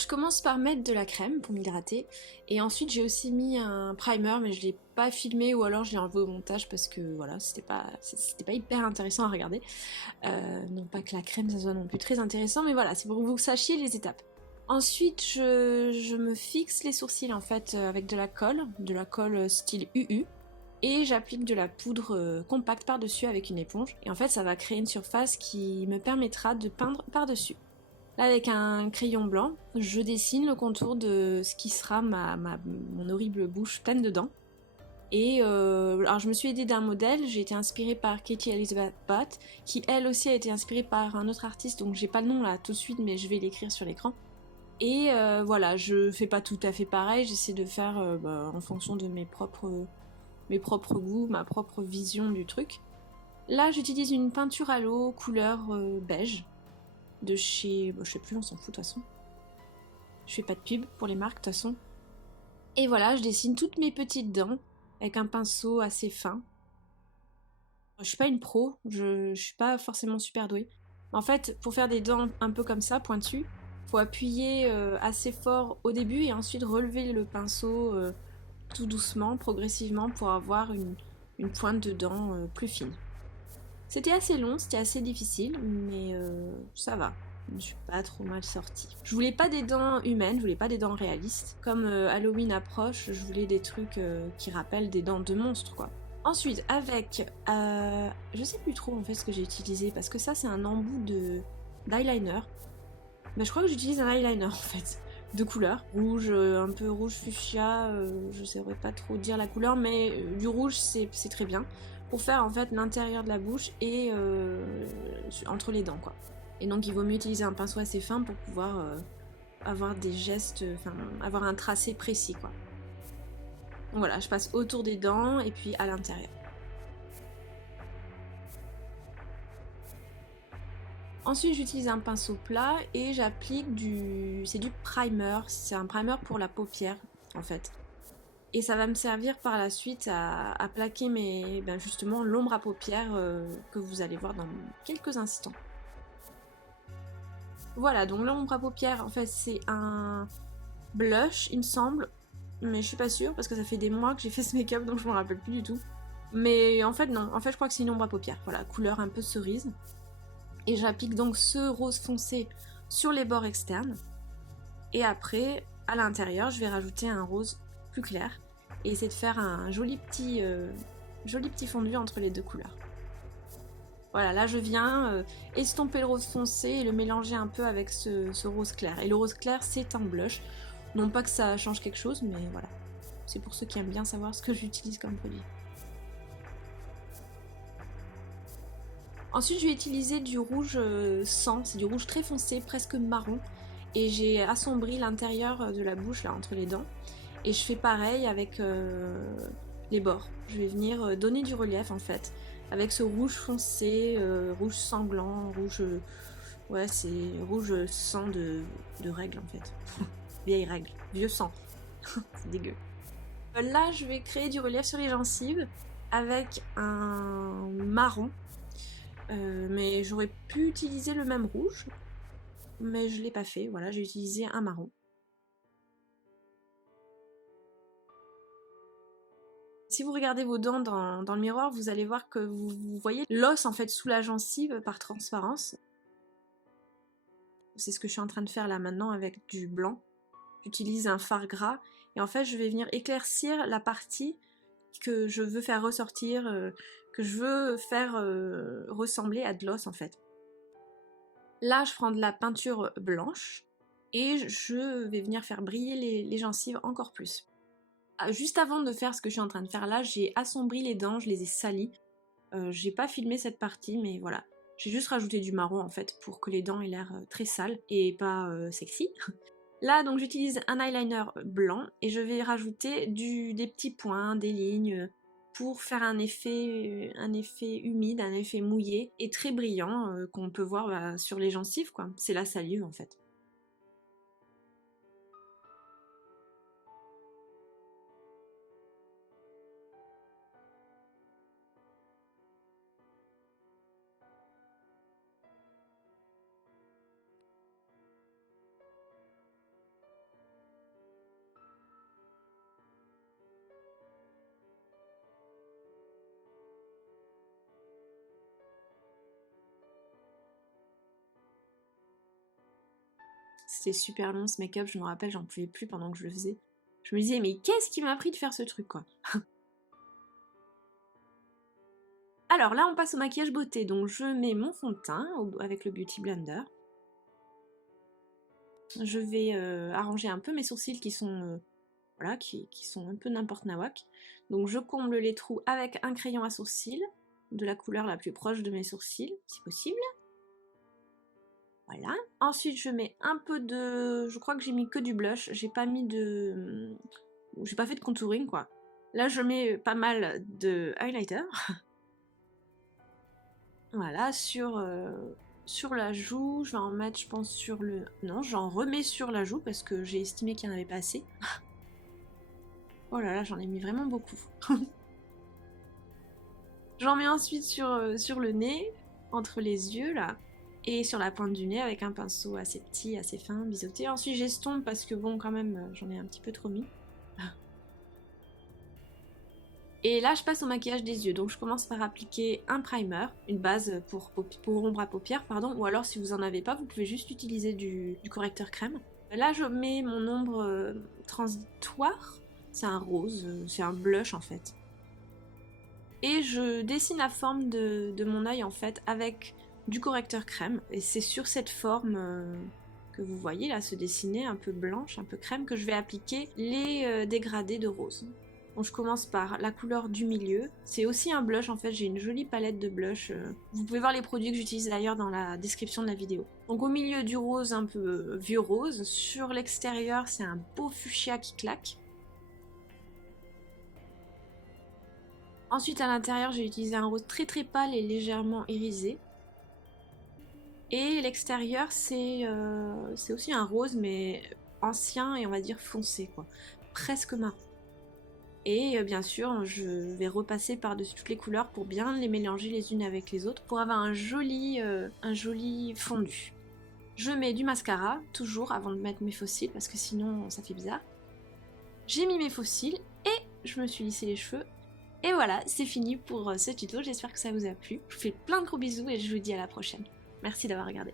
je commence par mettre de la crème pour m'hydrater, et ensuite j'ai aussi mis un primer, mais je l'ai pas filmé ou alors je l'ai enlevé au montage parce que voilà, c'était pas hyper intéressant à regarder. Non pas que la crème ça soit non plus très intéressant, mais voilà, c'est pour que vous sachiez les étapes. Ensuite, je me fixe les sourcils en fait avec de la colle style UU, et j'applique de la poudre compacte par-dessus avec une éponge, et en fait ça va créer une surface qui me permettra de peindre par-dessus. Là, avec un crayon blanc, je dessine le contour de ce qui sera mon horrible bouche pleine de dents. Et alors je me suis aidée d'un modèle, j'ai été inspirée par Katie Elizabeth Bott, qui elle aussi a été inspirée par un autre artiste, donc j'ai pas le nom là tout de suite, mais je vais l'écrire sur l'écran. Et voilà, je fais pas tout à fait pareil, j'essaie de faire en fonction de mes propres goûts, ma propre vision du truc. Là, j'utilise une peinture à l'eau couleur beige, de chez... je sais plus, on s'en fout de toute façon. Je fais pas de pub pour les marques de toute façon. Et voilà, je dessine toutes mes petites dents avec un pinceau assez fin. Je suis pas une pro, je suis pas forcément super douée. En fait, pour faire des dents un peu comme ça, pointues, faut appuyer assez fort au début et ensuite relever le pinceau tout doucement, progressivement, pour avoir une pointe de dents plus fine. C'était assez long, c'était assez difficile, mais ça va. Je me suis pas trop mal sortie. Je voulais pas des dents humaines, je voulais pas des dents réalistes. Comme Halloween approche, je voulais des trucs qui rappellent des dents de monstres, quoi. Ensuite, avec... je sais plus trop en fait ce que j'ai utilisé, parce que ça c'est un embout d'eyeliner. Mais je crois que j'utilise un eyeliner en fait, de couleur. Rouge, un peu rouge fuchsia, je saurais pas trop dire la couleur, mais du rouge c'est très bien. Pour faire en fait l'intérieur de la bouche et entre les dents quoi. Et donc il vaut mieux utiliser un pinceau assez fin pour pouvoir avoir des gestes, enfin avoir un tracé précis quoi. Donc voilà, je passe autour des dents et puis à l'intérieur. Ensuite, j'utilise un pinceau plat et j'applique c'est du primer, c'est un primer pour la paupière en fait. Et ça va me servir par la suite à plaquer justement l'ombre à paupières que vous allez voir dans quelques instants. Voilà, donc l'ombre à paupières, en fait, c'est un blush, il me semble, mais je suis pas sûre parce que ça fait des mois que j'ai fait ce make-up donc je m'en rappelle plus du tout. Mais en fait, non, en fait, je crois que c'est une ombre à paupières, voilà, couleur un peu cerise. Et j'applique donc ce rose foncé sur les bords externes. Et après, à l'intérieur, je vais rajouter un rose plus clair et essayer de faire un joli petit fondu entre les deux couleurs. Voilà, là je viens estomper le rose foncé et le mélanger un peu avec ce rose clair. Et le rose clair, c'est un blush. Non pas que ça change quelque chose, mais voilà. C'est pour ceux qui aiment bien savoir ce que j'utilise comme produit. Ensuite, je vais utiliser du rouge sang, c'est du rouge très foncé, presque marron. Et j'ai assombri l'intérieur de la bouche, là, entre les dents. Et je fais pareil avec les bords. Je vais venir donner du relief, en fait, avec ce rouge foncé, rouge sanglant, rouge... ouais, c'est rouge sang de règles, en fait. Vieille règle, vieux sang. C'est dégueu. Là, je vais créer du relief sur les gencives avec un marron. Mais j'aurais pu utiliser le même rouge, mais je l'ai pas fait, voilà, j'ai utilisé un marron. Si vous regardez vos dents dans le miroir, vous allez voir que vous voyez l'os en fait sous la gencive par transparence. C'est ce que je suis en train de faire là maintenant avec du blanc. J'utilise un fard gras et en fait je vais venir éclaircir la partie que je veux faire ressortir, que je veux faire ressembler à de l'os en fait. Là je prends de la peinture blanche et je vais venir faire briller les gencives encore plus. Juste avant de faire ce que je suis en train de faire là, j'ai assombri les dents, je les ai salies. J'ai pas filmé cette partie, mais voilà. J'ai juste rajouté du marron en fait pour que les dents aient l'air très sales et pas sexy. Là donc j'utilise un eyeliner blanc et je vais rajouter des petits points, des lignes pour faire un effet humide, un effet mouillé et très brillant qu'on peut voir sur les gencives quoi. C'est la salive en fait. C'était super long ce make-up, je me rappelle, j'en pouvais plus pendant que je le faisais. Je me disais, mais qu'est-ce qui m'a pris de faire ce truc, quoi. Alors là, on passe au maquillage beauté. Donc je mets mon fond de teint avec le Beauty Blender. Je vais arranger un peu mes sourcils qui sont, voilà, qui sont un peu n'importe nawak. Donc je comble les trous avec un crayon à sourcils, de la couleur la plus proche de mes sourcils, si possible. Voilà. Ensuite, je mets un peu de... Je crois que j'ai mis que du blush. J'ai pas mis de... J'ai pas fait de contouring, quoi. Là, je mets pas mal de highlighter. Voilà, sur la joue. Je vais en mettre, je pense, sur le... Non, j'en remets sur la joue parce que j'ai estimé qu'il n'y en avait pas assez. Oh là là, j'en ai mis vraiment beaucoup. J'en mets ensuite sur le nez, entre les yeux, là. Et sur la pointe du nez avec un pinceau assez petit, assez fin, biseauté. Ensuite j'estompe parce que bon quand même j'en ai un petit peu trop mis. Et là je passe au maquillage des yeux. Donc je commence par appliquer un primer, une base pour ombre à paupières, pardon. Ou alors si vous en avez pas, vous pouvez juste utiliser du correcteur crème. Là je mets mon ombre transitoire. C'est un rose, c'est un blush en fait. Et je dessine la forme de mon œil en fait avec du correcteur crème, et c'est sur cette forme que vous voyez là se dessiner, un peu blanche, un peu crème, que je vais appliquer les dégradés de rose. Donc je commence par la couleur du milieu, c'est aussi un blush en fait, j'ai une jolie palette de blush, vous pouvez voir les produits que j'utilise d'ailleurs dans la description de la vidéo. Donc au milieu du rose un peu vieux rose, sur l'extérieur c'est un beau fuchsia qui claque. Ensuite à l'intérieur j'ai utilisé un rose très très pâle et légèrement irisé. Et l'extérieur, c'est aussi un rose, mais ancien et on va dire foncé, quoi. Presque marron. Et bien sûr, je vais repasser par-dessus toutes les couleurs pour bien les mélanger les unes avec les autres, pour avoir un joli fondu. Je mets du mascara, toujours avant de mettre mes faux cils, parce que sinon ça fait bizarre. J'ai mis mes faux cils et je me suis lissé les cheveux. Et voilà, c'est fini pour ce tuto, j'espère que ça vous a plu. Je vous fais plein de gros bisous et je vous dis à la prochaine. Merci d'avoir regardé.